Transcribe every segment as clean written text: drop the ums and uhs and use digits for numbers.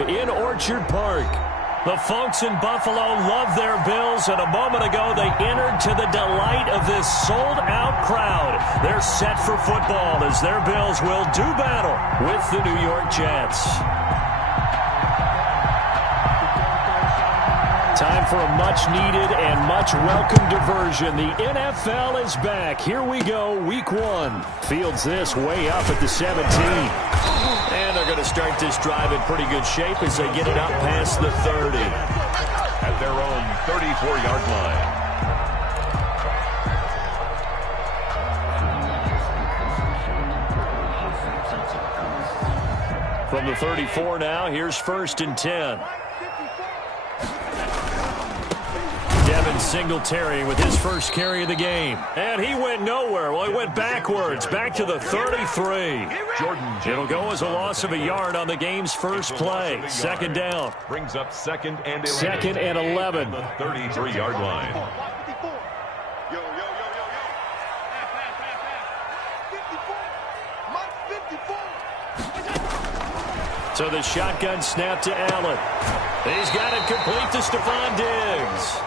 home in Orchard Park. The folks in Buffalo love their Bills, and a moment ago they entered to the delight of this sold-out crowd. They're set for football as their Bills will do battle with the New York Jets. Time for a much-needed and much-welcome diversion. The NFL is back. Here we go, Week 1. Fields this way up at the 17. And they're going to start this drive in pretty good shape as they get it up past the 30. At their own 34-yard line. From the 34 now, here's 1st and 10. Devin Singletary with his first carry of the game. And he went nowhere. Well, he went backwards, back to the 33. It'll go as a loss of a yard on the game's first play. 2nd down. Brings up 2nd and 11. 2nd and 11. The 33-yard line. So the shotgun snap to Allen. He's got it complete to Stephon Diggs.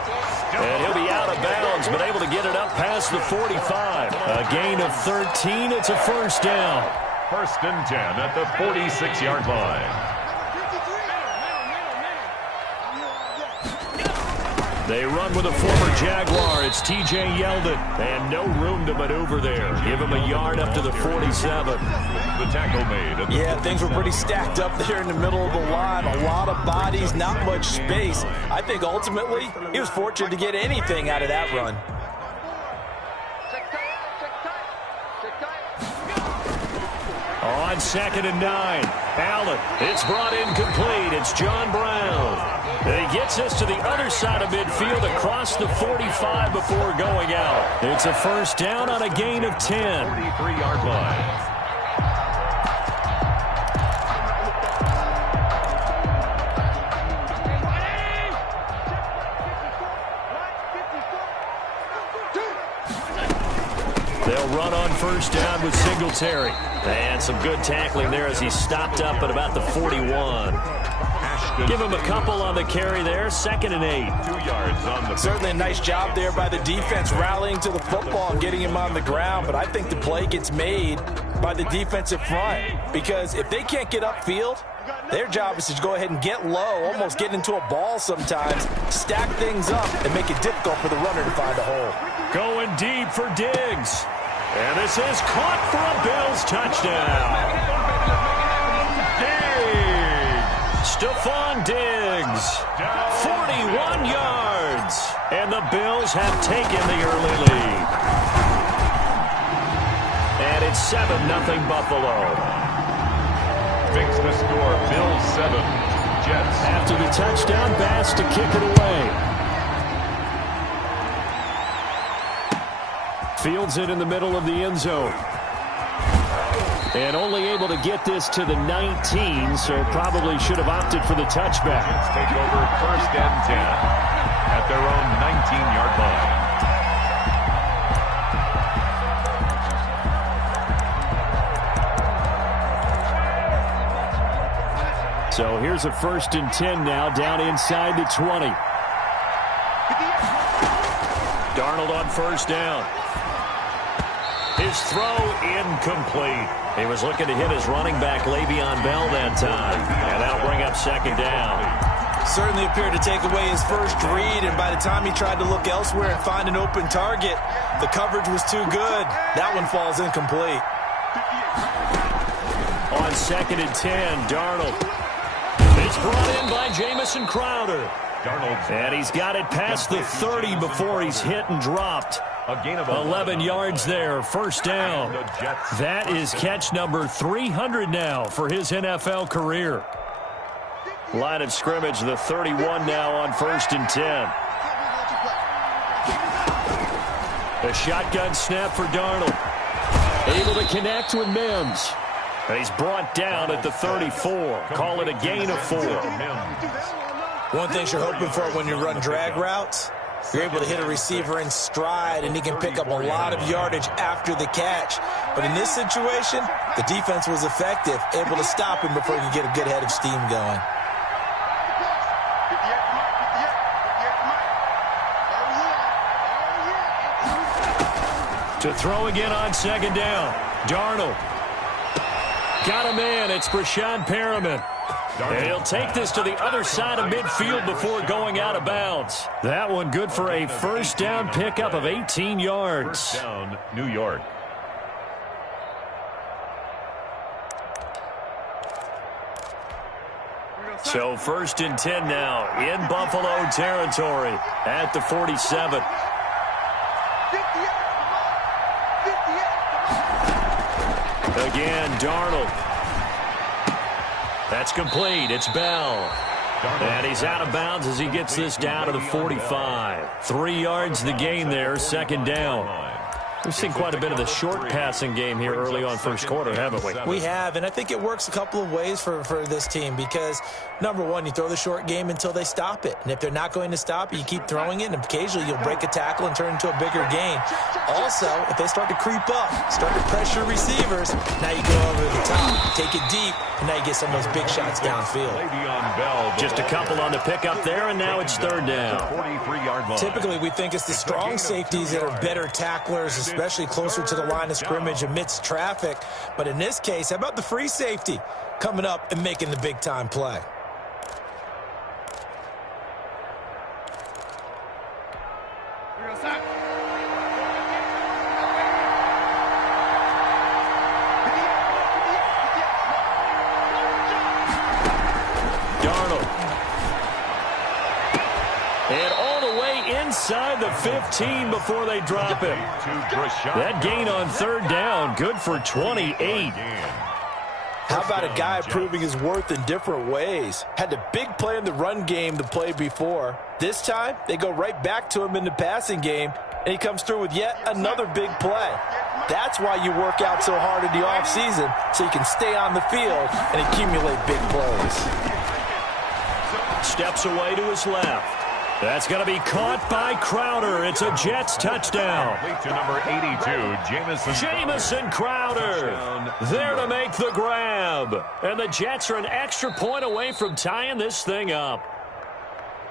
And he'll be out of bounds, but able to get it up past the 45. A gain of 13. It's a 1st down. 1st and 10 at the 46-yard line. They run with a former Jaguar. It's T.J. Yeldon. And no room to maneuver there. Give him a yard up to the 47. The tackle made. Yeah, things were pretty stacked up there in the middle of the line. A lot of bodies, not much space. I think ultimately he was fortunate to get anything out of that run. On 2nd and 9. Allen. It's brought in complete. It's John Brown. And he gets us to the other side of midfield across the 45 before going out. It's a 1st down on a gain of 10. 33-yard line. They'll run on 1st down with Singletary. And some good tackling there as he stopped up at about the 41. Give him a couple on the carry there. 2nd and 8. 2 yards on the. Certainly a nice job there by the defense rallying to the football and getting him on the ground. But I think the play gets made by the defensive front. Because if they can't get upfield, their job is to go ahead and get low, almost get into a ball sometimes, stack things up, and make it difficult for the runner to find a hole. Going deep for Diggs. And this is caught for a Bills touchdown. Stephon Diggs, 41 yards, and the Bills have taken the early lead. And it's 7-0 Buffalo. Fix the score, Bills 7, Jets. After the touchdown, Bass to kick it away. Fields it in the middle of the end zone. And only able to get this to the 19, so probably should have opted for the touchback. Jets take over 1st and 10 at their own 19-yard line. So here's a 1st and 10 now, down inside the 20. Darnold on 1st down. His throw incomplete. He was looking to hit his running back, Le'Veon Bell, that time. And that'll bring up 2nd down. Certainly appeared to take away his first read, and by the time he tried to look elsewhere and find an open target, the coverage was too good. That one falls incomplete. On 2nd and 10, Darnold. It's brought in by Jamison Crowder. Darnold. And he's got it past the 30 before he's hit and dropped. A gain of 11 yards there, 1st down. That is catch number 300 now for his NFL career. Line of scrimmage, the 31 now on 1st and 10. A shotgun snap for Darnold. Able to connect with Mims. And he's brought down at the 34. Call it a gain of 4. One thing you're hoping for when you run drag routes, you're able to hit a receiver in stride, and he can pick up a lot of yardage after the catch. But in this situation, the defense was effective, able to stop him before he could get a good head of steam going. To throw again on second down. Darnold. Got a man. It's Brashad Perriman. And he'll take this to the other side of midfield before going out of bounds. That one good for a first down pickup of 18 yards. First down, New York. So first and 10 now in Buffalo territory at the 47. Again, Darnold. That's complete. It's Bell. And he's out of bounds as he gets this down to the 45. 3 yards the gain there, second down. We've seen quite a bit of the short passing game here early on first quarter, haven't we? We have, and I think it works a couple of ways for this team because, number one, you throw the short game until they stop it. And if they're not going to stop it, you keep throwing it, and occasionally you'll break a tackle and turn it into a bigger gain. Also, if they start to creep up, start to pressure receivers, now you go over the top, take it deep, and now you get some of those big shots downfield. Just a couple on the pickup there, and now it's third down. 43-yard line. Typically, we think it's the strong safeties that are better tacklers, especially closer to the line of scrimmage amidst traffic. But in this case, how about the free safety coming up and making the big-time play? Inside the 15 before they drop him. That gain on third down, good for 28. How about a guy proving his worth in different ways? Had the big play in the run game the play before. This time, they go right back to him in the passing game, and he comes through with yet another big play. That's why you work out so hard in the offseason, so you can stay on the field and accumulate big plays. Steps away to his left. That's going to be caught by Crowder. It's a Jets touchdown. To number 82, Jamison Crowder there to make the grab. And the Jets are an extra point away from tying this thing up.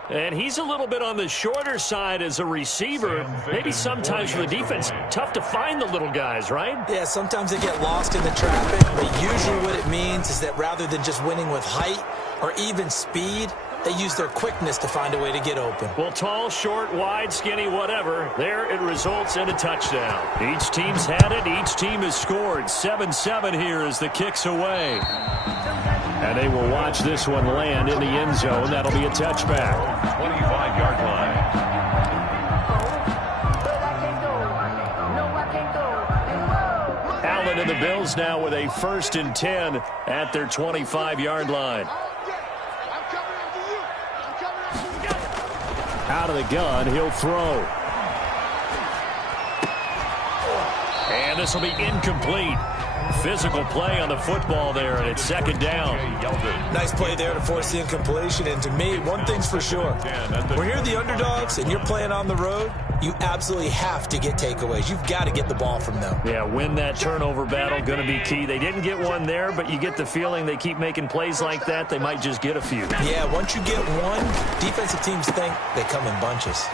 And he's a little bit on the shorter side as a receiver. Maybe sometimes for the defense, tough to find the little guys, right? Yeah, sometimes they get lost in the traffic. But usually what it means is that rather than just winning with height or even speed, they use their quickness to find a way to get open. Well, tall, short, wide, skinny, whatever. There it results in a touchdown. Each team's had it. Each team has scored. 7-7 here as the kick's away. And they will watch this one land in the end zone. That'll be a touchback. 25-yard line. Allen and the Bills now with a 1st and 10 at their 25-yard line. Out of the gun, he'll throw. And this will be incomplete. Physical play on the football there, and it's second down. Nice play there to force the incompletion. And to me, one thing's for sure. When you're the underdogs and you're playing on the road, you absolutely have to get takeaways. You've got to get the ball from them. Yeah, win that turnover battle, going to be key. They didn't get one there, but you get the feeling they keep making plays like that, they might just get a few. Yeah, once you get one, defensive teams think they come in bunches.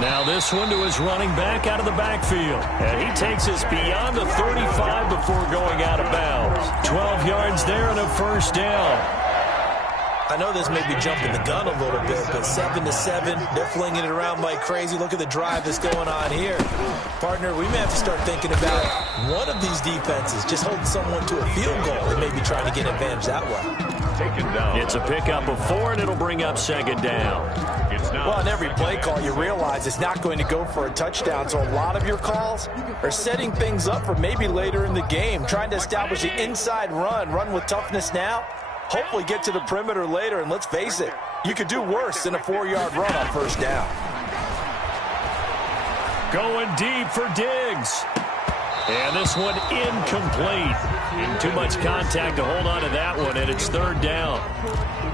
Now this one to his running back out of the backfield. And he takes us beyond the 35 before going out of bounds. 12 yards there and a first down. I know this may be jumping the gun a little bit, but 7-7, they're flinging it around like crazy. Look at the drive that's going on here. Partner, we may have to start thinking about one of these defenses just holding someone to a field goal and maybe trying to get an advantage that way. Taken down. It's a pickup of 4, and it'll bring up second down. Well, on every play call, you realize it's not going to go for a touchdown, so a lot of your calls are setting things up for maybe later in the game, trying to establish the inside run with toughness now, hopefully get to the perimeter later, and let's face it, you could do worse than a 4-yard run on first down. Going deep for Diggs. And this one incomplete. Too much contact to hold on to that one, and it's third down.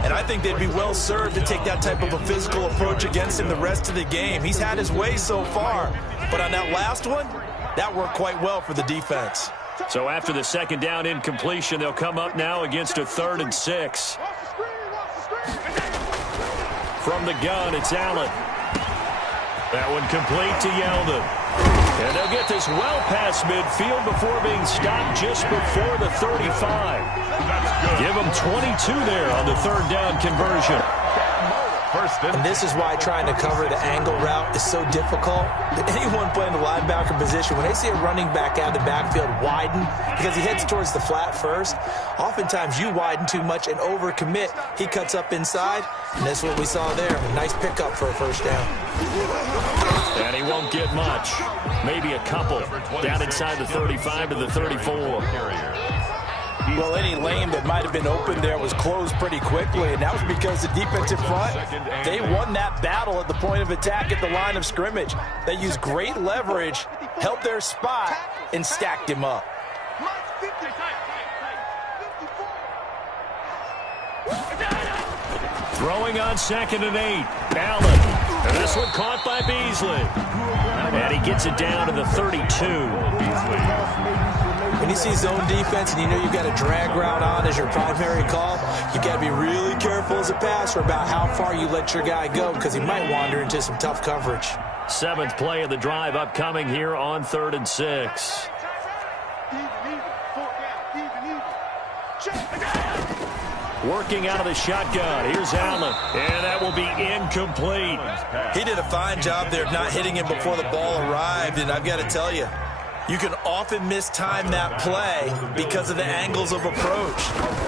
And I think they'd be well served to take that type of a physical approach against him the rest of the game. He's had his way so far, but on that last one, that worked quite well for the defense. So after the second down incompletion, they'll come up now against a 3rd and 6. From the gun, it's Allen. That one complete to Yeldon. And they'll get this well past midfield before being stopped just before the 35. Give them 22 there on the third down conversion. And this is why trying to cover the angle route is so difficult. Anyone playing the linebacker position, when they see a running back out of the backfield widen because he heads towards the flat first, oftentimes you widen too much and overcommit. He cuts up inside, and that's what we saw there. A nice pickup for a first down. And he won't get much. Maybe a couple. Down inside the 35 to the 34. Well, any lane that might have been open there was closed pretty quickly, and that was because the defensive front, they won that battle at the point of attack at the line of scrimmage. They used great leverage, held their spot, and stacked him up. Throwing on 2nd and 8. Allen. And this one caught by Beasley. And he gets it down to the 32. When you see zone defense and you know you've got a drag route on as your primary call, you got to be really careful as a passer about how far you let your guy go because he might wander into some tough coverage. 7th play of the drive upcoming here on 3rd and 6. Working out of the shotgun. Here's Allen. And that will be incomplete. He did a fine job there of not hitting him before the ball arrived, and I've got to tell you, you can often mistime that play because of the angles of approach.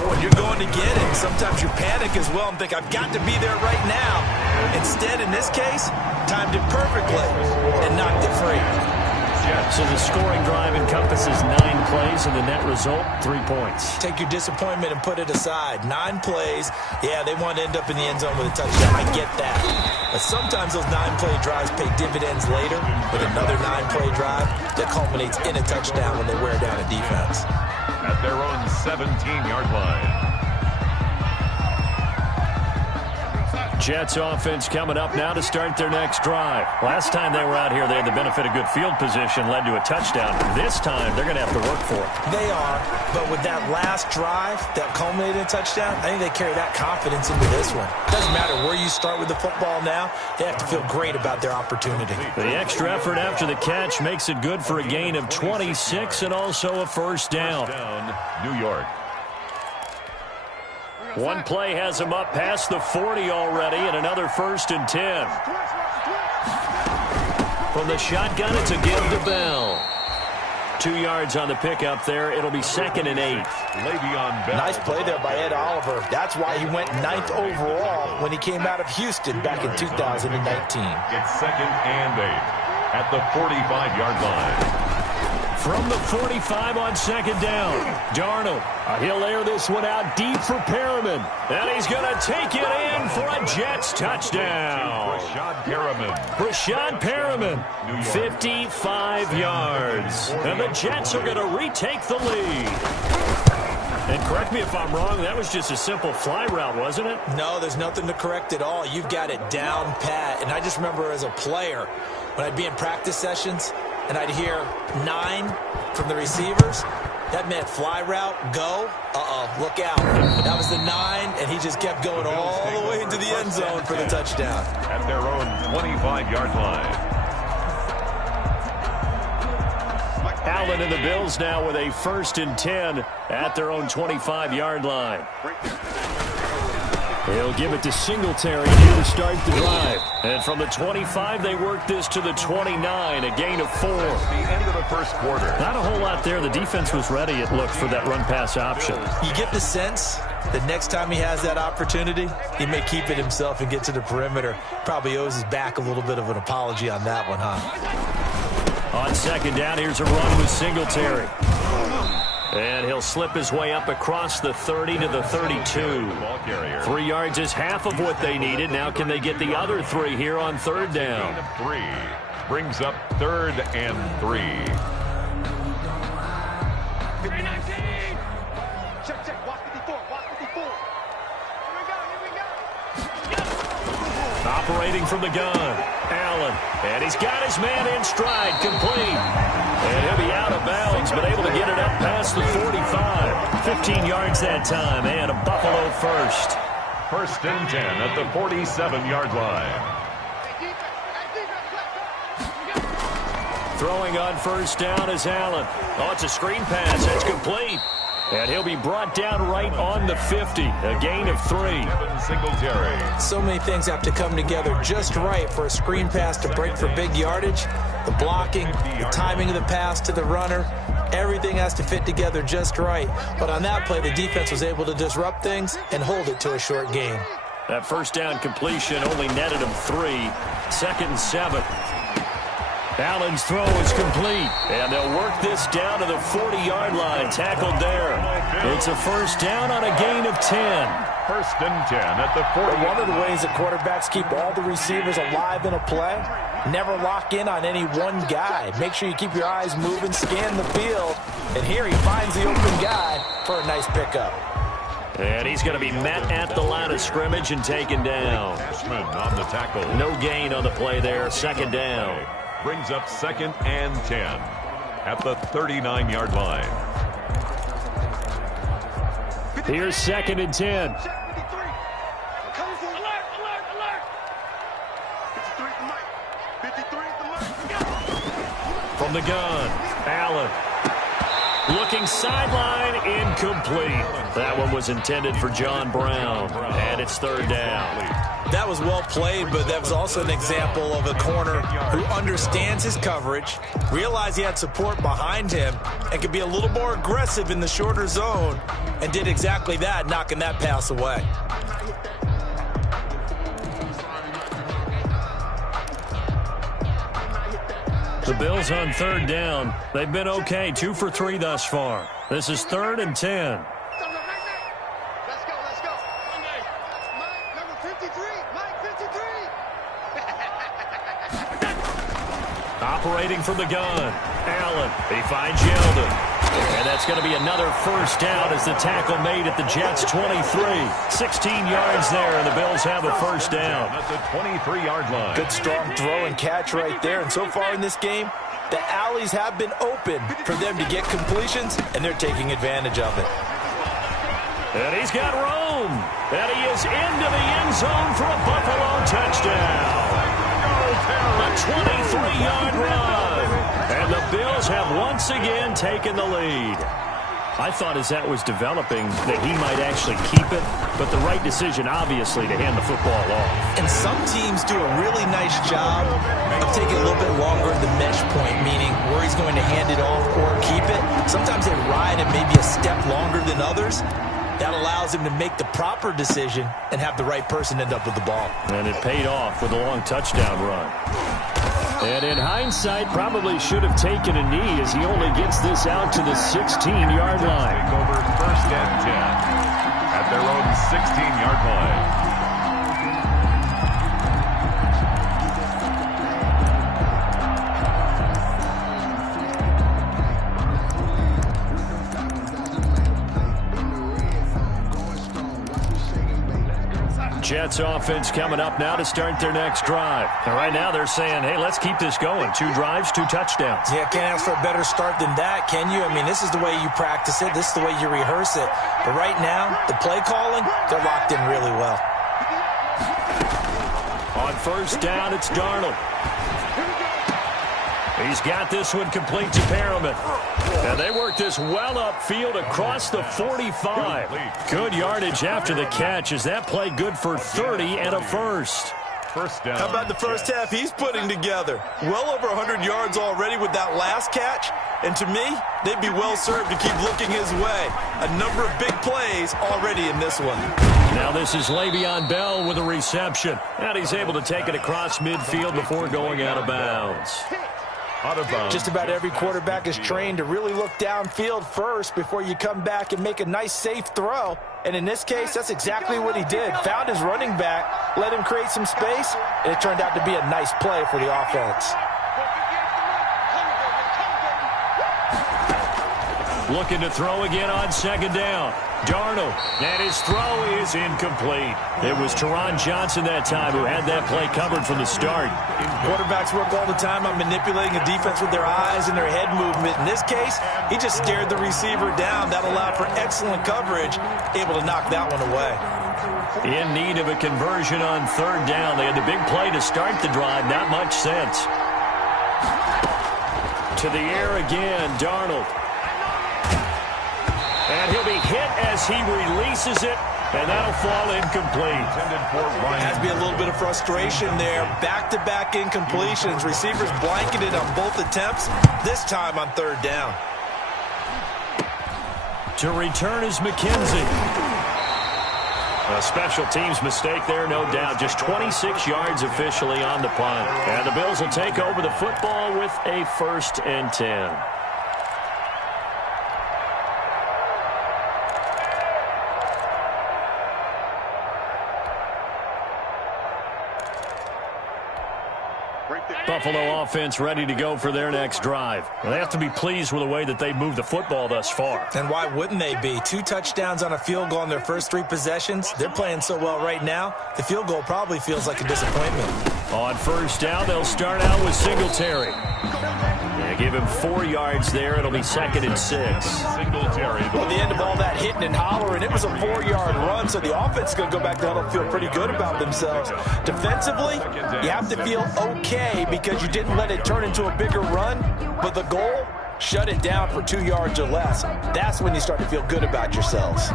When you're going to get him, sometimes you panic as well and think, I've got to be there right now. Instead, in this case, timed it perfectly and knocked it free. So the scoring drive encompasses 9 plays, and the net result, 3 points. Take your disappointment and put it aside. 9 plays, yeah, they want to end up in the end zone with a touchdown. I get that. But sometimes those 9-play drives pay dividends later with another 9-play drive that culminates in a touchdown when they wear down a defense. At their own 17-yard line. Jets offense coming up now to start their next drive. Last time they were out here, they had the benefit of good field position, led to a touchdown. This time, they're going to have to work for it. They are, but with that last drive that culminated in a touchdown, I think they carry that confidence into this one. Doesn't matter where you start with the football now, they have to feel great about their opportunity. The extra effort after the catch makes it good for a gain of 26 and also a first down. New York. One play has him up past the 40 already, and another 1st and 10. From the shotgun, it's a give to Bell. 2 yards on the pickup there. It'll be 2nd and 8. Le'Veon Bell. Nice play there by Ed Oliver. That's why he went 9th overall when he came out of Houston back in 2019. It's 2nd and 8 at the 45-yard line. From the 45 on 2nd down, Darnold. He'll air this one out deep for Perriman. And he's going to take it in for a Jets touchdown. Rashad Perriman, 55 yards. And the Jets are going to retake the lead. And correct me if I'm wrong, that was just a simple fly route, wasn't it? No, there's nothing to correct at all. You've got it down pat. And I just remember as a player, when I'd be in practice sessions, and I'd hear 9 from the receivers, that meant fly route, go, look out. That was the 9, and he just kept going all the way into the end zone for the touchdown. At their own 25-yard line. Allen and the Bills now with a 1st and 10 at their own 25-yard line. He'll give it to Singletary here to start the drive. And from the 25, they work this to the 29, a gain of 4. The end of the first quarter. Not a whole lot there. The defense was ready, it looked, for that run-pass option. You get the sense that next time he has that opportunity, he may keep it himself and get to the perimeter. Probably owes his back a little bit of an apology on that one, huh? On 2nd down, here's a run with Singletary. And he'll slip his way up across the 30 to the 32. 3 yards is half of what they needed. Now can they get the other 3 here on 3rd down? 3 brings up 3rd and 3. Operating from the gun, Allen. And he's got his man in stride, complete. And he'll be out of bounds, but able to get it up past the 45. 15 yards that time, and a Buffalo first. First and 10 at the 47-yard line. Throwing on first down is Allen. Oh, it's a screen pass. That's complete. And he'll be brought down right on the 50. A gain of 3. So many things have to come together just right for a screen pass to break for big yardage. The blocking, the timing of the pass to the runner, everything has to fit together just right. But on that play, the defense was able to disrupt things and hold it to a short gain. That first down completion only netted him 3. 2nd and 7. Allen's throw is complete, and they'll work this down to the 40-yard line. Tackled there. It's a first down on a gain of 10. First and 10 at the 40. One of the ways that quarterbacks keep all the receivers alive in a play, never lock in on any one guy. Make sure you keep your eyes moving, scan the field, and here he finds the open guy for a nice pickup. And he's going to be met at the line of scrimmage and taken down. Cashman on the tackle. No gain on the play there. 2nd down. Brings up 2nd and 10 at the 39-yard line. Here's 2nd and 10. From the gun, Allen. Looking sideline, incomplete. That one was intended for John Brown, and it's 3rd down. That was well played, but that was also an example of a corner who understands his coverage, realized he had support behind him, and could be a little more aggressive in the shorter zone, and did exactly that, knocking that pass away. The Bills on 3rd down. They've been okay, 2 for 3 thus far. This is 3rd and 10. Operating from the gun, Allen. He finds Yeldon. And that's going to be another first down as the tackle made at the Jets' 23. 16 yards there, and the Bills have a first down. At the 23-yard line. Good strong throw and catch right there. And so far in this game, the alleys have been open for them to get completions, and they're taking advantage of it. And he's got room. And he is into the end zone for a Buffalo touchdown. A 23-yard run. And the Bills have once again taken the lead. I thought as that was developing that he might actually keep it, but the right decision, obviously, to hand the football off. And some teams do a really nice job of taking a little bit longer at the mesh point, meaning where he's going to hand it off or keep it. Sometimes they ride it maybe a step longer than others. That allows him to make the proper decision and have the right person end up with the ball. And it paid off with a long touchdown run. And in hindsight, probably should have taken a knee as he only gets this out to the 16-yard line. Take over 1st and 10 at their own 16-yard line. Jets offense coming up now to start their next drive. And right now they're saying, hey, let's keep this going. 2 drives, 2 touchdowns. Yeah, can't ask for a better start than that, can you? I mean, this is the way you practice it. This is the way you rehearse it. But right now, the play calling, they're locked in really well. On first down, it's Darnold. He's got this one complete to Perriman. And they work this well upfield across the 45. Good yardage after the catch. Is that play good for 30 and a first? First down. How about the first half he's putting together? Well over 100 yards already with that last catch. And to me, they'd be well served to keep looking his way. A number of big plays already in this one. Now this is Le'Veon Bell with a reception. And he's able to take it across midfield before going out of bounds. Just about every quarterback is trained to really look downfield first before you come back and make a nice, safe throw. And in this case, that's exactly what he did. Found his running back, let him create some space, and it turned out to be a nice play for the offense. Looking to throw again on 2nd down. Darnold, and his throw is incomplete. It was Teron Johnson that time who had that play covered from the start. Quarterbacks work all the time on manipulating a defense with their eyes and their head movement. In this case, he just stared the receiver down. That allowed for excellent coverage, able to knock that one away. In need of a conversion on third down. They had the big play to start the drive. Not much sense. To the air again, Darnold. And he'll be hit as he releases it, and that'll fall incomplete. Has to be a little bit of frustration there. Back-to-back incompletions. Receivers blanketed on both attempts, this time on third down. To return is McKenzie. A special teams mistake there, no doubt. Just 26 yards officially on the punt. And the Bills will take over the football with a 1st and 10. Buffalo offense ready to go for their next drive. They have to be pleased with the way that they moved the football thus far. And why wouldn't they be? 2 touchdowns on a field goal in their first 3 possessions. They're playing so well right now, the field goal probably feels like a disappointment. On first down, they'll start out with Singletary. They give him 4 yards there. It'll be 2nd and 6. Singletary. Well, at the end of all that hitting and hollering, it was a 4-yard run, so the offense is going to go back to huddle and feel pretty good about themselves. Defensively, you have to feel okay because you didn't let it turn into a bigger run, but the goal, shut it down for 2 yards or less. That's when you start to feel good about yourselves.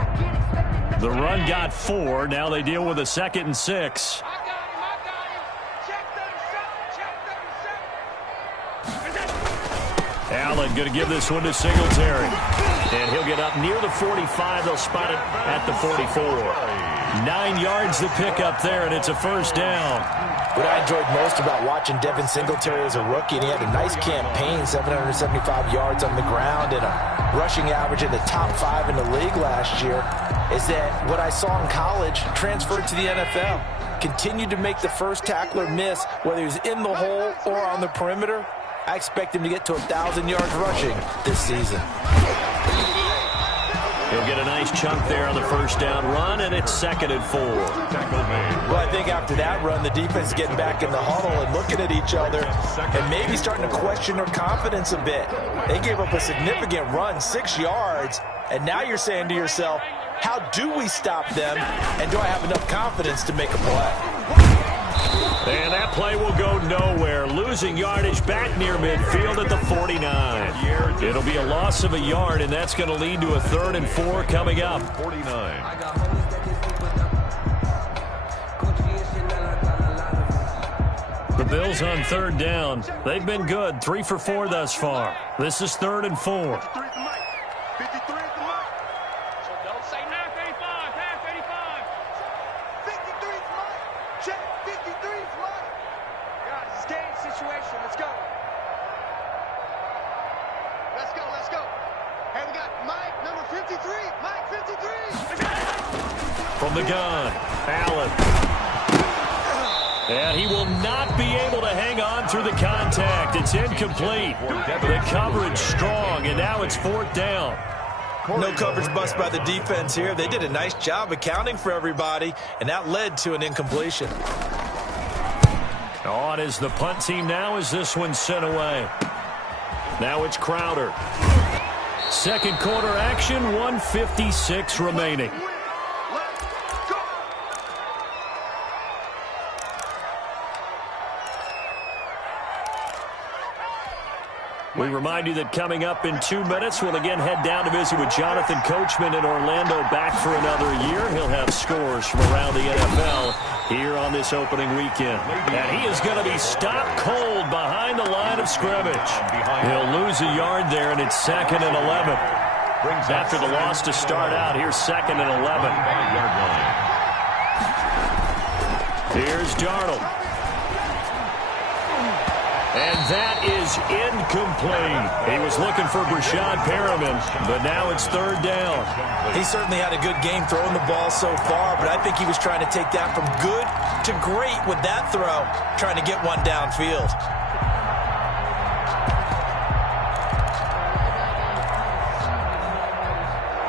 The run got 4. Now they deal with a 2nd and 6. Allen going to give this one to Singletary. And he'll get up near the 45. They'll spot it at the 44. 9 yards to pick up there, and it's a 1st down. What I enjoyed most about watching Devin Singletary as a rookie, and he had a nice campaign, 775 yards on the ground and a rushing average in the top 5 in the league last year, is that what I saw in college transferred to the NFL. Continued to make the first tackler miss, whether he was in the hole or on the perimeter. I expect him to get to 1,000 yards rushing this season. He'll get a nice chunk there on the 1st down run, and it's 2nd and 4. Well, I think after that run, the defense is getting back in the huddle and looking at each other and maybe starting to question their confidence a bit. They gave up a significant run, 6 yards, and now you're saying to yourself, how do we stop them, and do I have enough confidence to make a play? And that play will go nowhere. Losing yardage back near midfield at the 49. It'll be a loss of a yard, and that's going to lead to a 3rd and 4 coming up. 49. The Bills on 3rd down. They've been good. 3 for 4 thus far. This is 3rd and 4. From the gun, Allen. And he will not be able to hang on through the contact. It's incomplete. The coverage strong, and now it's 4th down. No coverage bust by the defense here. They did a nice job accounting for everybody, and that led to an incompletion. On is the punt team now as this one's sent away. Now it's Crowder. 2nd quarter action, 1:56 remaining. We remind you that coming up in 2 minutes, we'll again head down to visit with Jonathan Coachman in Orlando, back for another year. He'll have scores from around the NFL here on this opening weekend. And he is going to be stopped cold behind the line of scrimmage. He'll lose a yard there, and it's 2nd and 11. After the loss to start out, here's 2nd and 11. Here's Darnold. And that is incomplete. He was looking for Brashad Perriman, but now it's 3rd down. He certainly had a good game throwing the ball so far, but I think he was trying to take that from good to great with that throw, trying to get one downfield.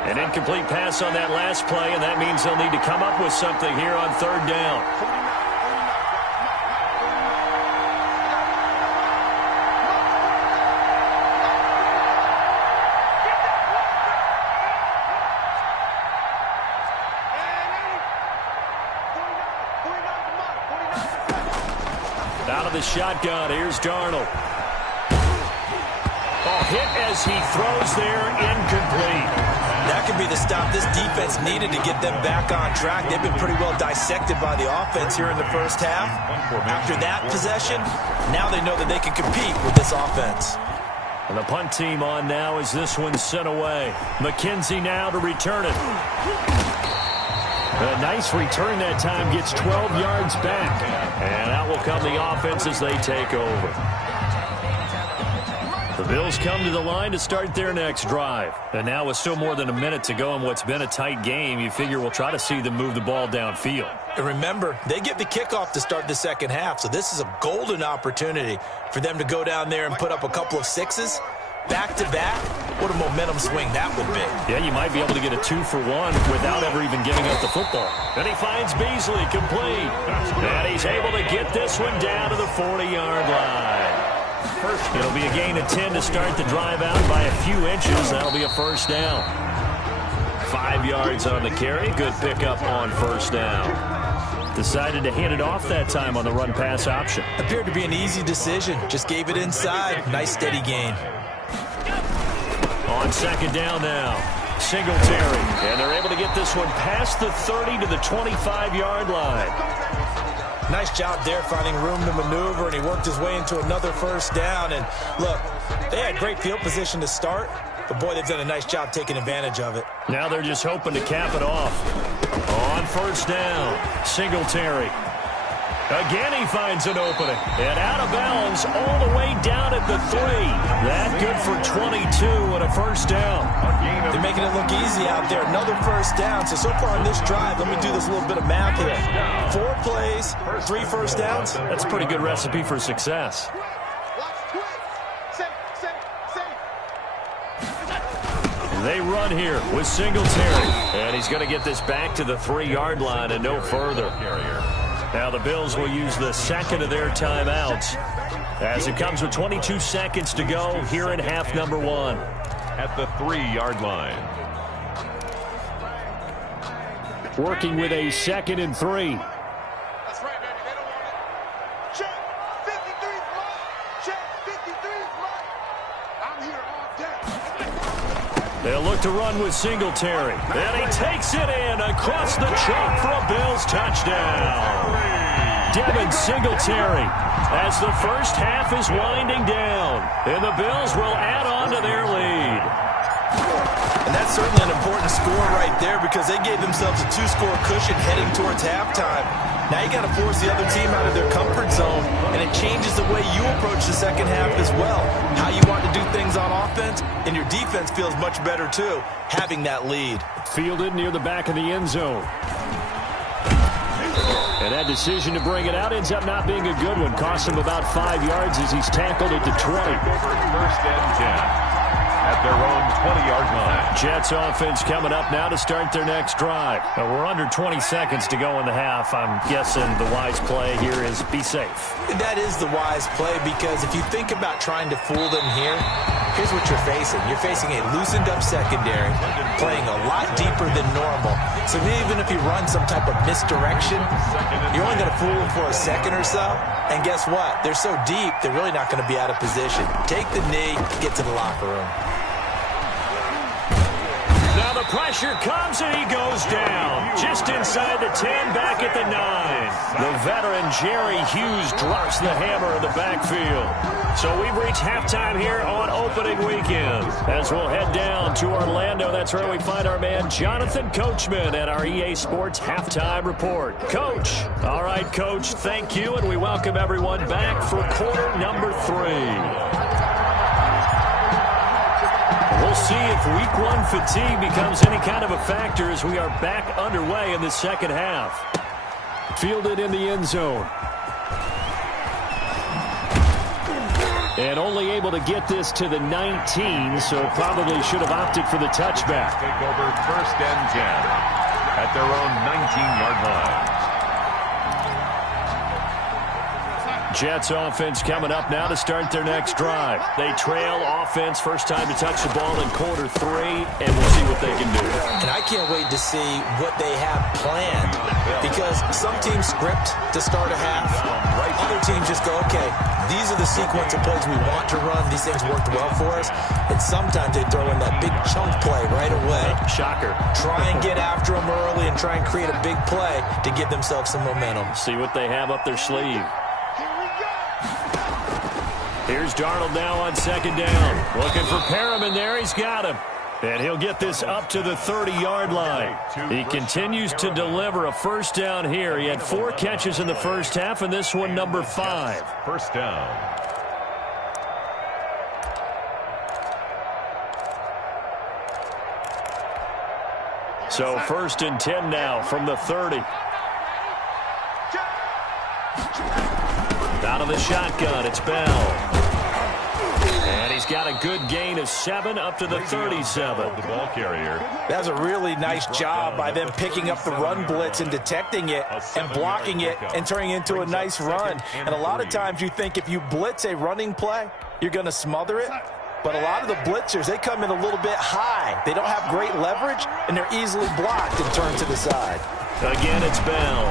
An incomplete pass on that last play, and that means they'll need to come up with something here on 3rd down. Out of the shotgun, here's Darnold. Oh, hit as he throws there, incomplete. That could be the stop this defense needed to get them back on track. They've been pretty well dissected by the offense here in the first half. After that possession, now they know that they can compete with this offense. And the punt team on now as this one's sent away. McKenzie now to return it. A nice return that time, gets 12 yards back. And out will come the offense as they take over. The Bills come to the line to start their next drive. And now with still more than a minute to go in what's been a tight game, you figure we'll try to see them move the ball downfield. And remember, they get the kickoff to start the second half, so this is a golden opportunity for them to go down there and put up a couple of sixes. Back-to-back, what a momentum swing that would be. Yeah, you might be able to get a 2-for-1 without ever even giving up the football. And he finds Beasley complete. And he's able to get this one down to the 40-yard line. It'll be a gain of 10 to start the drive out by a few inches. That'll be a first down. 5 yards on the carry. Good pickup on first down. Decided to hand it off that time on the run-pass option. Appeared to be an easy decision. Just gave it inside. Nice steady gain. On second down now, Singletary. And they're able to get this one past the 30 to the 25-yard line. Nice job there finding room to maneuver, and he worked his way into another first down. And look, they had great field position to start, but boy, they've done a nice job taking advantage of it. Now they're just hoping to cap it off. On first down, Singletary. Again, he finds an opening. And out of bounds all the way down at the 3. That good for 22 and a first down. They're making it look easy out there. Another first down. So far on this drive, let me do this little bit of math here. 4 plays, 3 first downs. That's a pretty good recipe for success. They run here with Singletary. And he's going to get this back to the 3-yard line and no further. Now the Bills will use the second of their timeouts as it comes with 22 seconds to go here in half number 1. At the 3-yard line. Working with a 2nd and 3. That's right, baby. They don't want it. Check. 53's mine. Check. 53's mine. I'm here all day. They'll look to run with Singletary. And he takes it in across the chalk for a Bills touchdown. Devin Singletary as the first half is winding down. And the Bills will add on to their lead. And that's certainly an important score right there because they gave themselves a 2-score cushion heading towards halftime. Now you got to force the other team out of their comfort zone, and it changes the way you approach the second half as well. How you want to do things on offense, and your defense feels much better too, having that lead. Fielded near the back of the end zone. And that decision to bring it out ends up not being a good one. Cost him about 5 yards as he's tackled at the 20. First and 10. At their own 20-yard line. Jets offense coming up now to start their next drive. We're under 20 seconds to go in the half. I'm guessing the wise play here is be safe. That is the wise play because if you think about trying to fool them here, here's what you're facing. You're facing a loosened-up secondary, playing a lot deeper than normal. So even if you run some type of misdirection, you're only going to fool them for a second or so. And guess what? They're so deep, they're really not going to be out of position. Take the knee, get to the locker room. Now the pressure comes and he goes down. Just inside the 10, back at the 9. The veteran Jerry Hughes drops the hammer in the backfield. So we've reached halftime here on opening weekend. As we'll head down to Orlando, that's where we find our man Jonathan Coachman at our EA Sports Halftime Report. Coach. All right, Coach, thank you, and we welcome everyone back for quarter number 3. We'll see if week 1 fatigue becomes any kind of a factor as we are back underway in the second half. Fielded in the end zone. And only able to get this to the 19, so probably should have opted for the touchback. Take over first and 10 at their own 19-yard line. Jets offense coming up now to start their next drive. They trail offense, first time to touch the ball in quarter 3, and we'll see what they can do. And I can't wait to see what they have planned, because some teams script to start a half. Other teams just go, okay, these are the sequence of plays we want to run. These things worked well for us. And sometimes they throw in that big chunk play right away. Shocker. Try and get after them early and try and create a big play to give themselves some momentum. See what they have up their sleeve. Here's Darnold now on second down. Looking for Perriman there. He's got him. And he'll get this up to the 30-yard line. He continues to deliver a first down here. He had 4 catches in the first half, and this one number 5. First down. So first and 10 now from the 30. Out of the shotgun, it's Bell. And he's got a good gain of 7 up to the 37. The ball carrier. That's a really nice job by them picking up the run blitz and detecting it and blocking it and turning it into a nice run. And a lot of times you think if you blitz a running play, you're going to smother it. But a lot of the blitzers, they come in a little bit high. They don't have great leverage, and they're easily blocked and turned to the side. Again, it's Bell.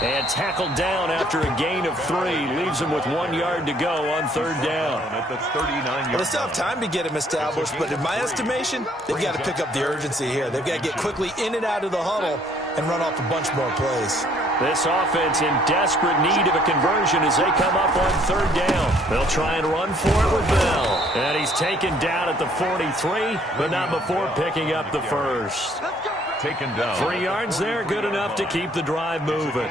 And tackled down after a gain of 3. Leaves him with 1 yard to go on third down. At the 39-yard Well, they still have time to get him established, but in my estimation, they've got to pick up the urgency here. They've got to get quickly in and out of the huddle and run off a bunch more plays. This offense in desperate need of a conversion as they come up on third down. They'll try and run for it with Bell. And he's taken down at the 43, but not before picking up the first. taken down. 3 yards there, good enough to keep the drive moving.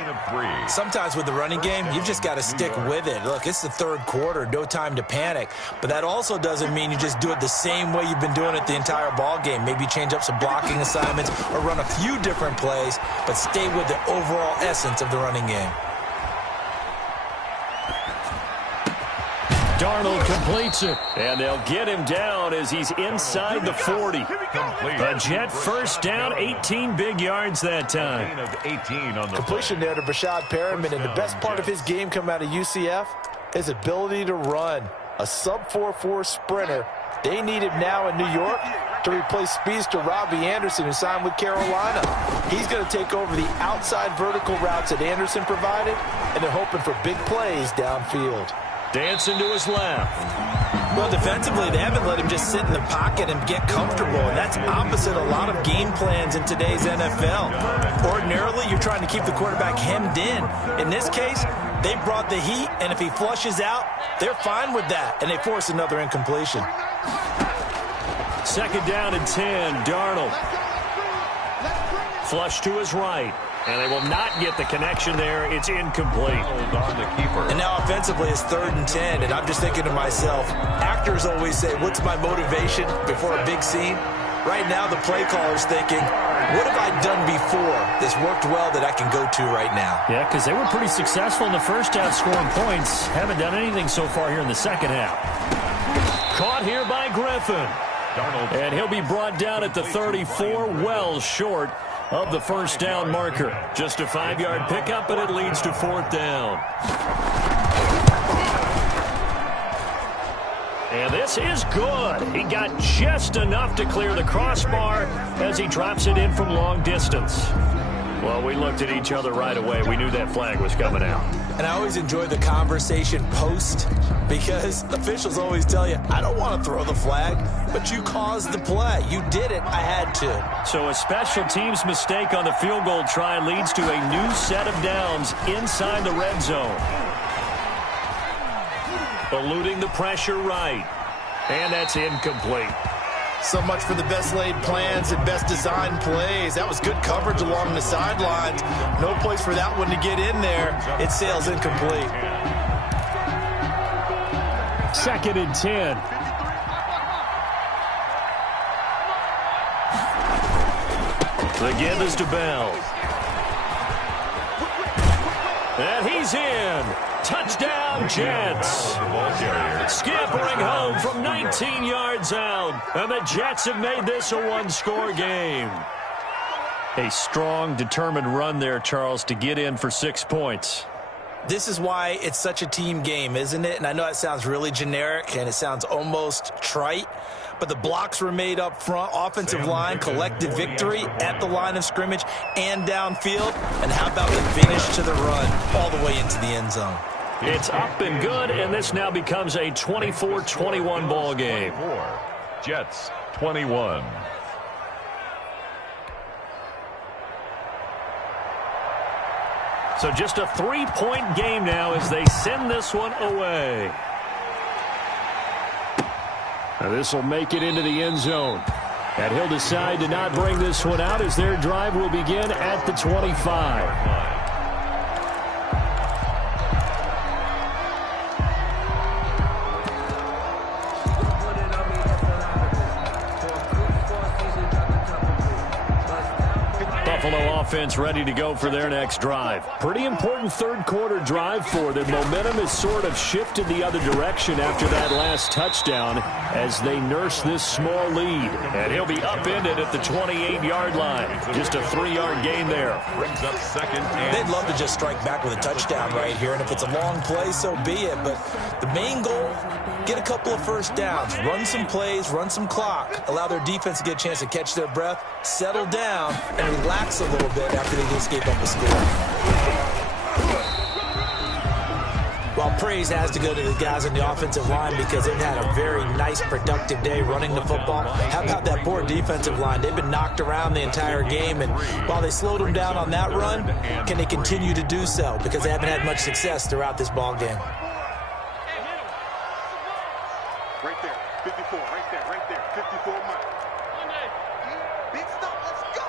Sometimes with the running game, you've just got to stick with it. Look, it's the third quarter, no time to panic. But that also doesn't mean you just do it the same way you've been doing it the entire ball game. Maybe change up some blocking assignments or run a few different plays, but stay with the overall essence of the running game. Darnold completes it, and they'll get him down as he's inside the 40. A Jet first down, 18 big yards that time. Completion there to Brashad Perriman, and the best part of his game coming out of UCF, his ability to run. A sub-4.4 sprinter. They need him now in New York to replace speedster Robbie Anderson, who signed with Carolina. He's going to take over the outside vertical routes that Anderson provided, and they're hoping for big plays downfield. Dancing to his left. Well, defensively, they haven't let him just sit in the pocket and get comfortable, and that's opposite a lot of game plans in today's NFL. Ordinarily, you're trying to keep the quarterback hemmed in. In this case, they brought the heat, and if he flushes out, they're fine with that, and they force another incompletion. Second down and 10, Darnold. Flush to his right. And they will not get the connection there. It's incomplete. On the keeper. And now offensively it's 3rd and 10, and I'm just thinking to myself, actors always say, what's my motivation before a big scene? Right now the play caller's thinking, what have I done before that's worked well that I can go to right now? Yeah, because they were pretty successful in the first half scoring points. Haven't done anything so far here in the second half. Caught here by Griffin. Darnold. And he'll be brought down at the 34, well short of the first down marker. Just a 5-yard pickup, but it leads to 4th down. And this is good. He got just enough to clear the crossbar as he drops it in from long distance. Well, we looked at each other right away. We knew that flag was coming out. And I always enjoy the conversation post, because officials always tell you, I don't want to throw the flag, but you caused the play. You did it. I had to. So a special teams mistake on the field goal try leads to a new set of downs inside the red zone. Eluding the pressure right. And that's incomplete. So much for the best laid plans and best designed plays. That was good coverage along the sidelines. No place for that one to get in there. It sails incomplete. 2nd and 10. The give is to Bell. And he's in. Touchdown, Jets. Scampering home from 19 yards out. And the Jets have made this a one-score game. A strong, determined run there, Charles, to get in for 6 points. This is why it's such a team game, isn't it? And I know it sounds really generic and it sounds almost trite, but the blocks were made up front, offensive line, collective victory at the line of scrimmage and downfield. And how about the finish to the run all the way into the end zone? It's up and good, and this now becomes a 24-21 ball game. Jets 21. So just a 3-point game now as they send this one away. Now this will make it into the end zone. And he'll decide to not bring this one out as their drive will begin at the 25. Buffalo offense ready to go for their next drive. Pretty important third-quarter drive for them. Momentum has sort of shifted the other direction after that last touchdown as they nurse this small lead. And he'll be upended at the 28-yard line. Just a 3-yard gain there. Brings up second. They'd love to just strike back with a touchdown right here, and if it's a long play, so be it. But the main goal, get a couple of first downs, run some plays, run some clock, allow their defense to get a chance to catch their breath, settle down, and relax a little bit after they just gave up a score. Well, praise has to go to the guys on the offensive line because they've had a very nice, productive day running the football. How about that poor defensive line? They've been knocked around the entire game, and while they slowed them down on that run, can they continue to do so? Because they haven't had much success throughout this ball game. Right there, 54, right there, 54 Mike. Big stop, let's go.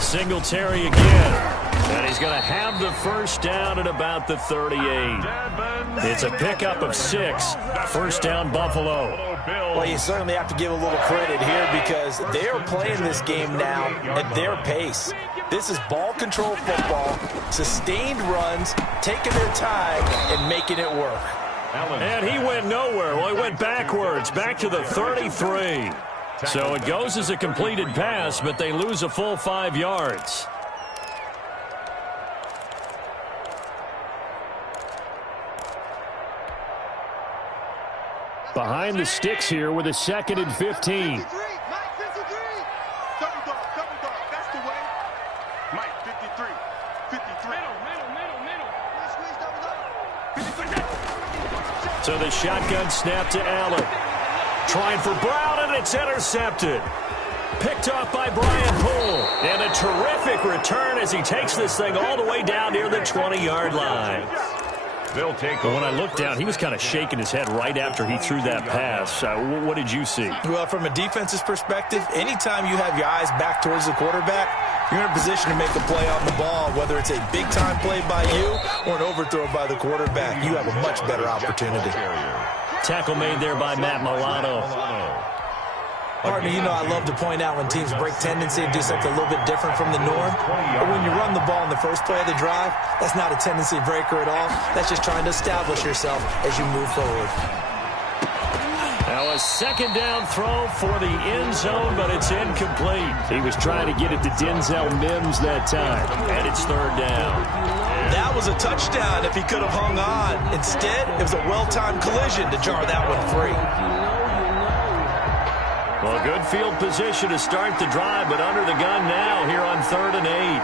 Singletary again. And he's going to have the first down at about the 38. It's a pickup of 6. First down, Buffalo. Well, you certainly have to give a little credit here because they are playing this game now at their pace. This is ball control football, sustained runs, taking their time, and making it work. And he went nowhere. Well, he went backwards, back to the 33. So it goes as a completed pass, but they lose a full 5 yards. Behind the sticks here with a 2nd and 15. Mike, 53. Double dog, that's the way. Mike, 53. 53. Middle. So the shotgun snap to Allen. Trying for Brown, and it's intercepted. Picked off by Brian Poole. And a terrific return as he takes this thing all the way down near the 20-yard line. They'll take. But when I looked down, he was kind of shaking his head right after he threw that pass. What did you see? Well, from a defense's perspective, anytime you have your eyes back towards the quarterback, you're in a position to make a play on the ball, whether it's a big-time play by you or an overthrow by the quarterback. You have a much better opportunity. Tackle made there by Matt Milano. Partner, you know I love to point out when teams break tendency and do something a little bit different from the norm. But when you run the ball in the first play of the drive, that's not a tendency breaker at all. That's just trying to establish yourself as you move forward. Now a 2nd down throw for the end zone, but it's incomplete. He was trying to get it to Denzel Mims that time, and it's 3rd down. That was a touchdown if he could have hung on. Instead, it was a well-timed collision to jar that one free. Well, good field position to start the drive, but under the gun now here on 3rd and 8.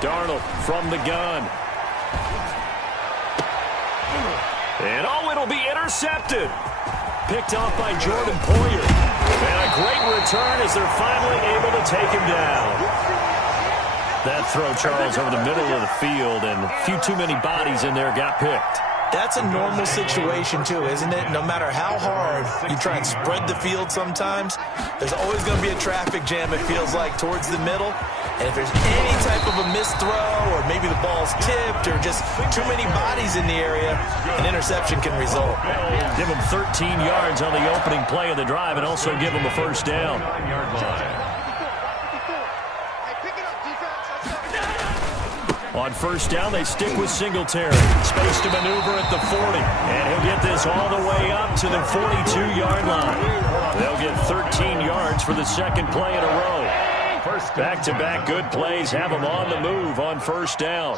Darnold from the gun. And it'll be intercepted. Picked off by Jordan Poyer. And a great return as they're finally able to take him down. That throw, Charles, over the middle of the field, and a few too many bodies in there got picked. That's a normal situation, too, isn't it? No matter how hard you try and spread the field sometimes, there's always going to be a traffic jam, it feels like, towards the middle. And if there's any type of a missed throw or maybe the ball's tipped or just too many bodies in the area, an interception can result. Give them 13 yards on the opening play of the drive and also give them a first down. On first down, they stick with Singletary. Space to maneuver at the 40. And he'll get this all the way up to the 42-yard line. They'll get 13 yards for the second play in a row. Back-to-back good plays have them on the move on first down.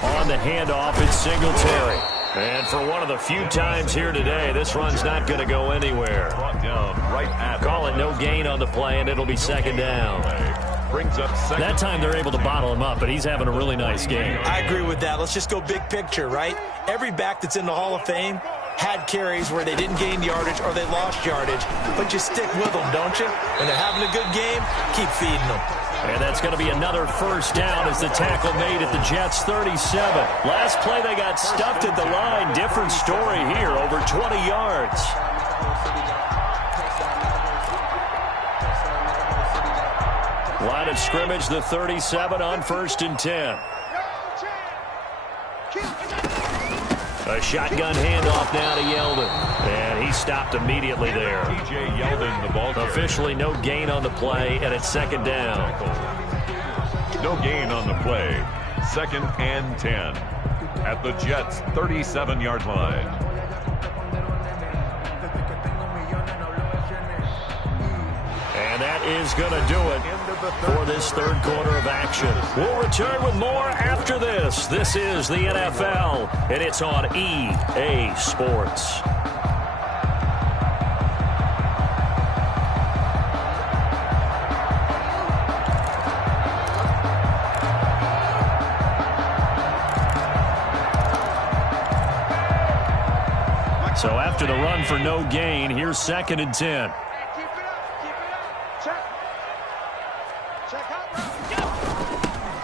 On the handoff, it's Singletary. And for one of the few times here today, this run's not going to go anywhere. Call it no gain on the play, and it'll be second down. That time they're able to bottle him up, but he's having a really nice game. I agree with that. Let's just go big picture, right? Every back that's in the Hall of Fame had carries where they didn't gain yardage or they lost yardage, but you stick with them, don't you? When they're having a good game, keep feeding them. And that's going to be another first down as the tackle made at the Jets' 37. Last play they got stuffed at the line. Different story here, over 20 yards. Line of scrimmage, the 37 on 1st and 10. A shotgun handoff now to Yeldon. And he stopped immediately there. T.J. Yeldon, the ball carrier. Officially no gain on the play, and it's second down. No gain on the play. 2nd and 10 at the Jets' 37-yard line. And that is going to do it for this third quarter of action. We'll return with more after this. This is the NFL, and it's on EA Sports. So after the run for no gain, here's 2nd and 10.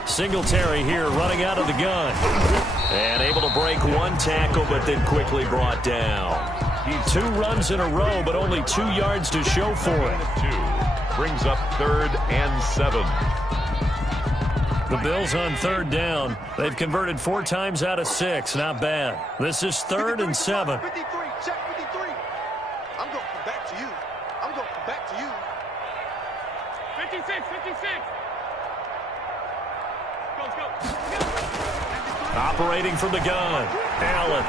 Singletary here running out of the gun. And able to break one tackle, but then quickly brought down. 2 runs in a row, but only 2 yards to show for it. 2 brings up 3rd and 7. The Bills on 3rd down. They've converted 4 times out of 6. Not bad. This is 3rd and 7. 53, check 53. I'm going to come back to you. I'm going to come back to you. 56, 56. Operating from the gun. Allen.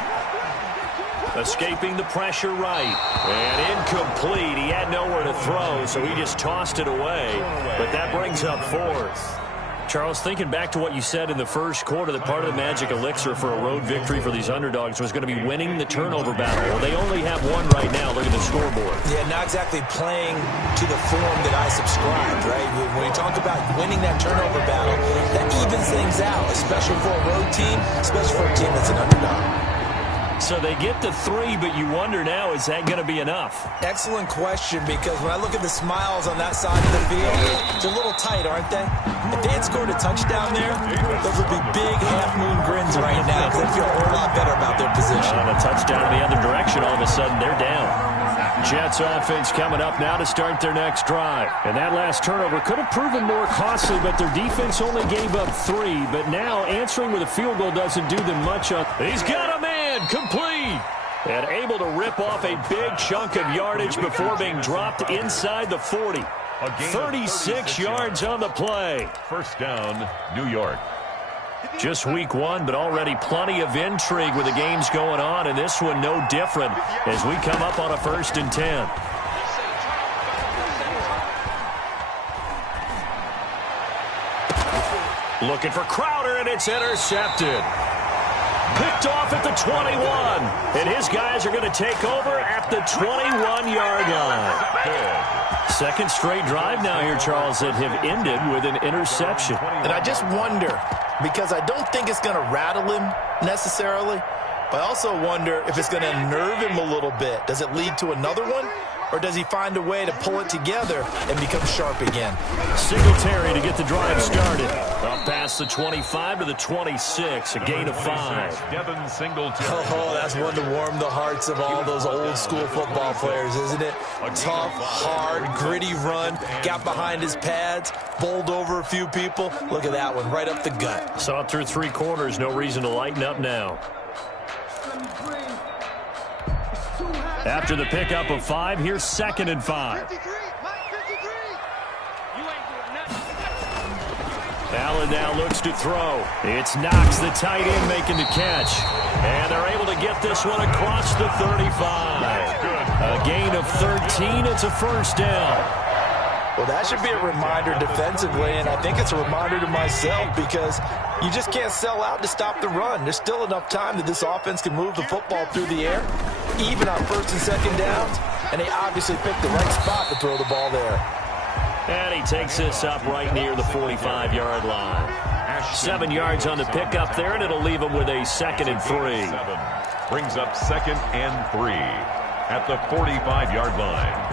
Escaping the pressure right. And incomplete. He had nowhere to throw, so he just tossed it away. But that brings up 4th. Charles, thinking back to what you said in the first quarter, that part of the magic elixir for a road victory for these underdogs was going to be winning the turnover battle. Well, they only have one right now. Look at the scoreboard. Yeah, not exactly playing to the form that I subscribed, right? When you talk about winning that turnover battle, that evens things out, especially for a road team, especially for a team that's an underdog. So they get to 3, but you wonder now, is that going to be enough? Excellent question, because when I look at the smiles on that side of the field, it's a little tight, aren't they? If they had scored a touchdown there, those would be big half-moon grins right now, because they feel a whole lot better about their position. And a touchdown in the other direction, all of a sudden they're down. Jets offense coming up now to start their next drive. And that last turnover could have proven more costly, but their defense only gave up 3. But now answering with a field goal doesn't do them much. He's got a man, complete. And able to rip off a big chunk of yardage before being dropped inside the 40. 36 yards on the play. First down, New York. Just week 1, but already plenty of intrigue with the games going on, and this one no different as we come up on a 1st and 10. Looking for Crowder, and it's intercepted. Picked off at the 21, and his guys are going to take over at the 21-yard line. Second straight drive now here, Charles, that have ended with an interception. And I just wonder, because I don't think it's going to rattle him necessarily, but I also wonder if it's going to unnerve him a little bit. Does it lead to another one? Or does he find a way to pull it together and become sharp again? Singletary to get the drive started. Up past the 25 to the 26, a gain of 5. Devin Singletary. Oh, that's one to warm the hearts of all those old school football players, isn't it? Tough, hard, gritty run, got behind his pads, bowled over a few people. Look at that one, right up the gut. Saw it through 3 quarters, no reason to lighten up now. After the pickup of 5, here's 2nd and 5. Allen now looks to throw. It's Knox, the tight end, making the catch. And they're able to get this one across the 35. A gain of 13. It's a first down. Well, that should be a reminder defensively, and I think it's a reminder to myself because you just can't sell out to stop the run. There's still enough time that this offense can move the football through the air, even on first and second downs, and they obviously picked the right spot to throw the ball there. And he takes this up right near the 45-yard line. 7 yards on the pickup there, and it'll leave him with a 2nd and 3. Brings up 2nd and 3 at the 45-yard line.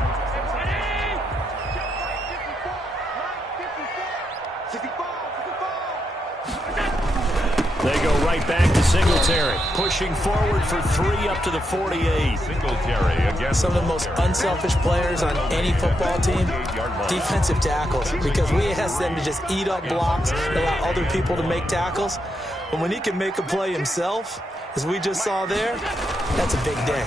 They go right back to Singletary, pushing forward for 3 up to the 48. Singletary against some of the most unselfish players on any football team, defensive tackles, because we ask them to just eat up blocks, allow other people to make tackles. But when he can make a play himself, as we just saw there, that's a big day.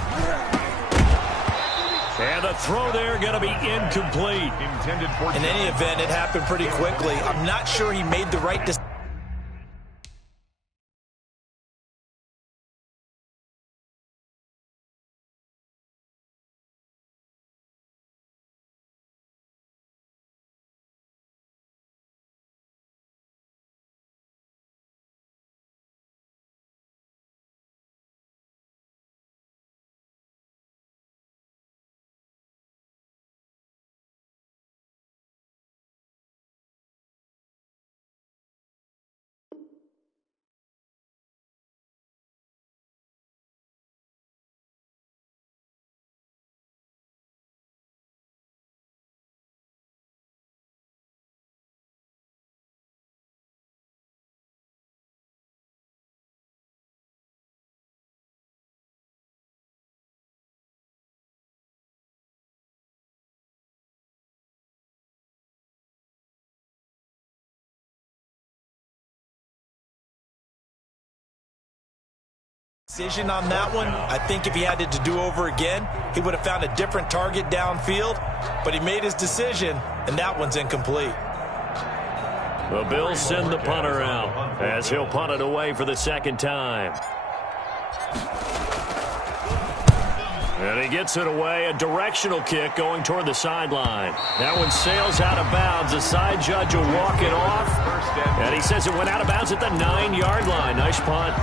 And the throw there going to be incomplete. In any event, it happened pretty quickly. I'm not sure he made the right decision. Decision on that one. I think if he had it to do over again, he would have found a different target downfield, but he made his decision, and that one's incomplete. The Bills send the punter out as he'll punt it away for the 2nd time. And he gets it away, a directional kick going toward the sideline. That one sails out of bounds. The side judge will walk it off, and he says it went out of bounds at the 9-yard line. Nice punt.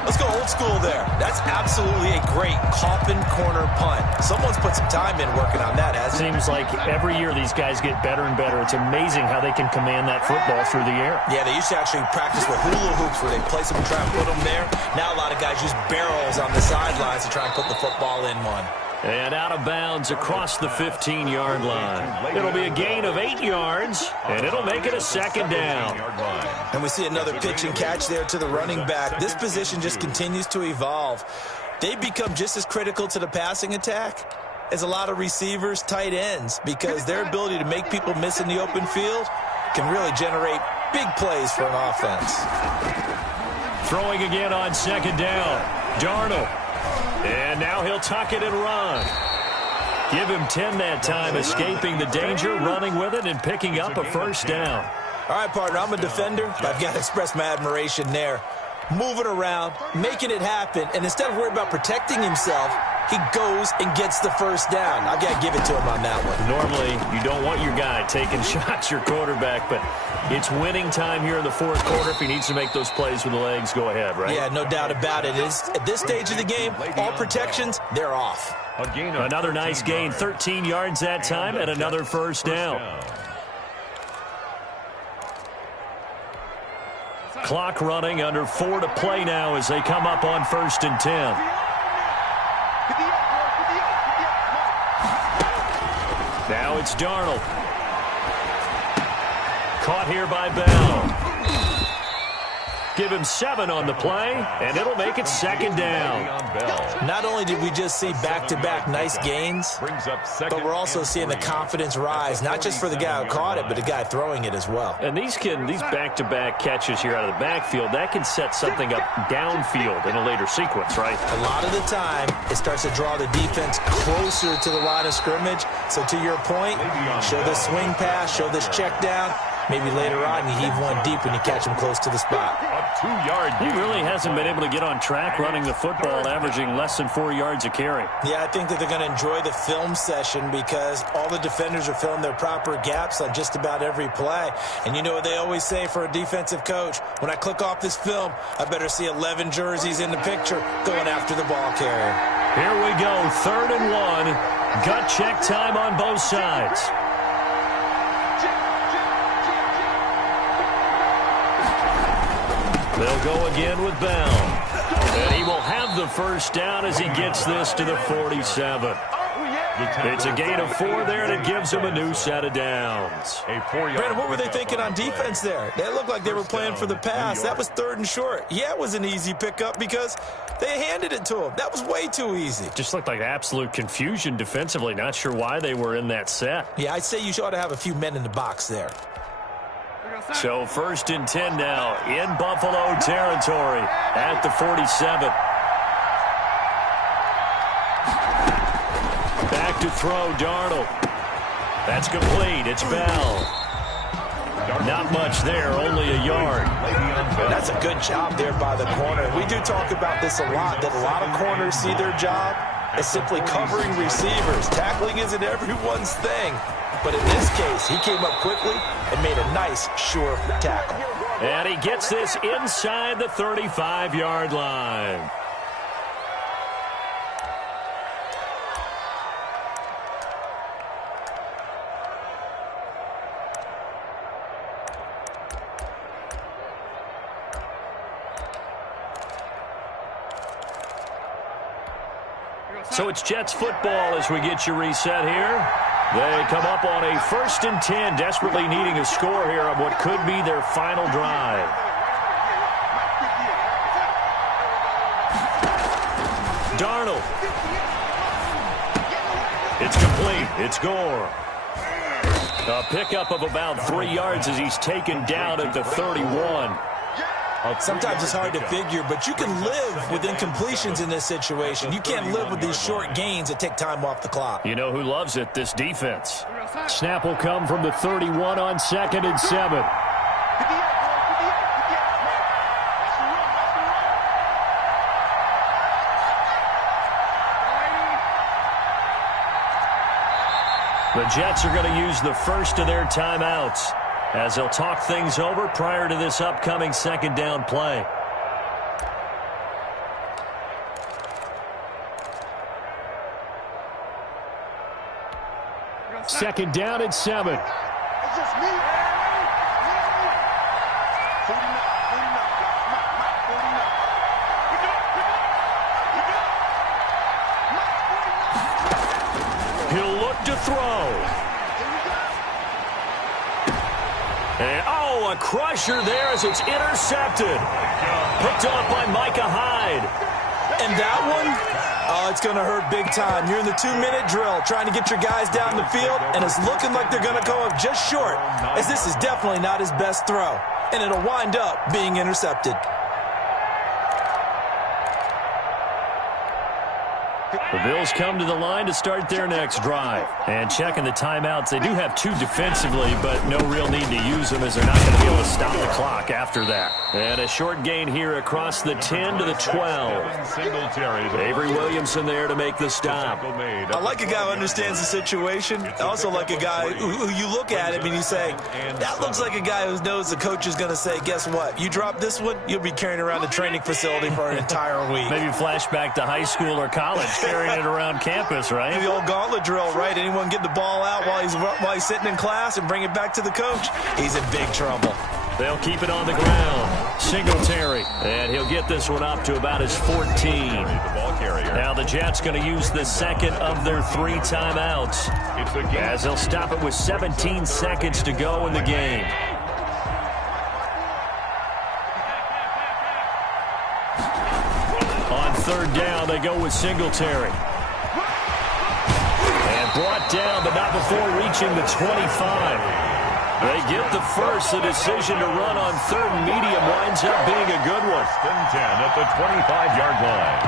Let's go old school there. That's absolutely a great coffin corner punt. Someone's put some time in working on that, hasn't it? Seems like every year these guys get better and better. It's amazing how they can command that football through the air. Yeah, they used to actually practice with hula hoops where they place them and try and put them there. Now a lot of guys use barrels on the sidelines to try and put the football in one. And out of bounds across the 15-yard line. It'll be a gain of 8 yards, and it'll make it a 2nd down. And we see another pitch and catch there to the running back. This position just continues to evolve. They become just as critical to the passing attack as a lot of receivers, tight ends, because their ability to make people miss in the open field can really generate big plays for an offense. Throwing again on 2nd down. Darnold. And now he'll tuck it and run. Give him 10 that time, escaping the danger, running with it, and picking up a 1st down. All right, partner, I'm a defender, but I've got to express my admiration there. Moving around, making it happen, and instead of worrying about protecting himself, he goes and gets the 1st down. I've got to give it to him on that one. Normally, you don't want your guy taking shots, your quarterback, but it's winning time here in the 4th quarter. If he needs to make those plays with the legs, go ahead, right? Yeah, no doubt about it. At this stage of the game, all protections, they're off. Another nice gain, 13 yards that time, and another 1st down. Clock running, under 4 to play now as they come up on 1st and 10. Now it's Darnold. Caught here by Bell. Give him 7 on the play, and it'll make it 2nd down. Not only did we just see back-to-back nice gains, but we're also seeing the confidence rise, not just for the guy who caught it, but the guy throwing it as well. And these back-to-back catches here out of the backfield, that can set something up downfield in a later sequence, right? A lot of the time, it starts to draw the defense closer to the line of scrimmage. So to your point, show this swing pass, show this check down. Maybe later on you heave one deep when you catch him close to the spot. A 2-yard He gain. really hasn't been able to get on track running the football, averaging less than 4 yards a carry. Yeah, I think that they're going to enjoy the film session because all the defenders are filling their proper gaps on just about every play. And you know what they always say for a defensive coach? When I click off this film, I better see 11 jerseys in the picture going after the ball carrier. Here we go, 3rd and 1. Gut check time on both sides. They'll go again with Bell. And he will have the first down as he gets this to the 47. It's a gain of 4 there, and it gives him a new set of downs. Brandon, what were they thinking on defense there? They looked like they were playing for the pass. That was 3rd and short. Yeah, it was an easy pickup because they handed it to him. That was way too easy. Just looked like absolute confusion defensively. Not sure why they were in that set. Yeah, I'd say you ought to have a few men in the box there. So 1st and 10 now in Buffalo territory at the 47. Back to throw, Darnold. That's complete. It's Bell. Not much there, only a yard. That's a good job there by the corner. We do talk about this a lot, that a lot of corners see their job as simply covering receivers. Tackling isn't everyone's thing. But in this case, he came up quickly and made a nice, sure tackle. And he gets this inside the 35-yard line. So it's Jets football as we get you reset here. They come up on a 1st and 10, desperately needing a score here on what could be their final drive. Darnold. It's complete. It's Gore. A pickup of about 3 yards as he's taken down at the 31. Sometimes it's hard to figure, but you can live with incompletions in this situation. You can't live with these short gains that take time off the clock. You know who loves it? This defense. Snap will come from the 31 on 2nd and 7. The Jets are going to use the first of their timeouts as they'll talk things over prior to this upcoming 2nd down play. Second down and 7. It's just me. 49, 49. He'll look to throw. And, a crusher there as it's intercepted. Picked off by Micah Hyde. And that one, it's going to hurt big time. You're in the 2-minute drill trying to get your guys down the field, and it's looking like they're going to go up just short, as this is definitely not his best throw. And it'll wind up being intercepted. The Bills come to the line to start their next drive. And checking the timeouts, they do have 2 defensively, but no real need to use them as they're not going to be able to stop the clock after that. And a short gain here across the 10 to the 12. Avery Williamson there to make the stop. I like a guy who understands the situation. I also like a guy who you look at him and you say, that looks like a guy who knows the coach is going to say, guess what? You drop this one, you'll be carrying around the training facility for an entire week. Maybe flashback to high school or college, carrying it around campus, right? The old gauntlet drill, right? Anyone get the ball out while he's sitting in class and bring it back to the coach? He's in big trouble. They'll keep it on the ground. Singletary. And he'll get this one up to about his 14. Now the Jets going to use the second of their 3 timeouts, as they'll stop it with 17 seconds to go in the game. On 3rd down, they go with Singletary. And brought down, but not before reaching the 25. They get the first. The decision to run on 3rd and medium winds up being a good one. 10 at the 25-yard line.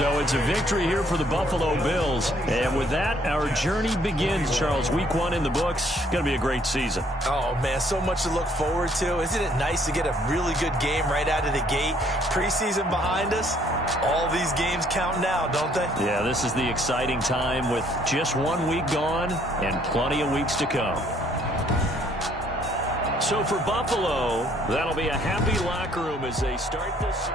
So it's a victory here for the Buffalo Bills. And with that, our journey begins, Charles. Week 1 in the books. Going to be a great season. Oh, man, so much to look forward to. Isn't it nice to get a really good game right out of the gate? Preseason behind us. All these games count now, don't they? Yeah, this is the exciting time with just 1 week gone and plenty of weeks to come. So for Buffalo, that'll be a happy locker room as they start this.